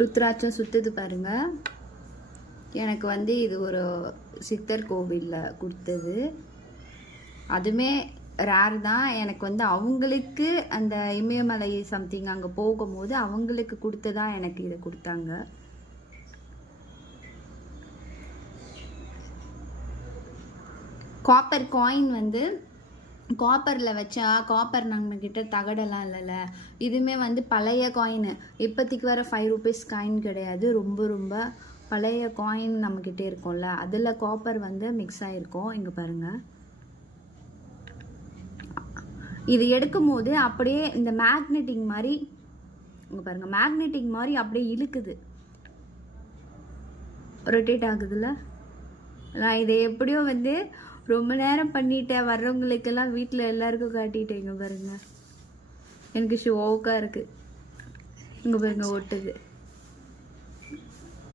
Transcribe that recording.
ருத்ராட்சம் சுத்துது பாருங்க. எனக்கு வந்து இது ஒரு சித்தர் கோவிலில் கொடுத்தது. அதுவுமே ரேர் தான். எனக்கு வந்து அவங்களுக்கு அந்த இமயமலை சம்திங் அங்கே போகும்போது அவங்களுக்கு கொடுத்ததா எனக்கு இதை கொடுத்தாங்க. காப்பர் காயின் வந்து காப்பரில் வச்சா காப்பர் நம்மக்கிட்ட தகடெல்லாம் இல்லைல்ல. இதுவுமே வந்து பழைய காயின் இப்போதைக்கு வர ஃபைவ் ருபீஸ் காயின் கிடையாது. ரொம்ப ரொம்ப பழைய காயின் நம்மக்கிட்ட இருக்கும்ல. அதில் காப்பர் வந்து மிக்ஸ் ஆகிருக்கும் இங்கே பாருங்கள் இது எடுக்கும் போது அப்படியே இந்த மேக்னெட்டிங் மாதிரி இங்கே பாருங்கள் மேக்னெட்டிங் மாதிரி அப்படியே இழுக்குது. ரொட்டேட் ஆகுதுல்ல? நான் இதை எப்படியோ வந்து ரொம்ப நேரம் பண்ணிட்டேன். வர்றவங்களுக்கெல்லாம் வீட்டில் எல்லாருக்கும் காட்டிட்டேங்க பாருங்க. எனக்கு ஷோக்காக இருக்குது இங்கே பாருங்க ஓட்டுது.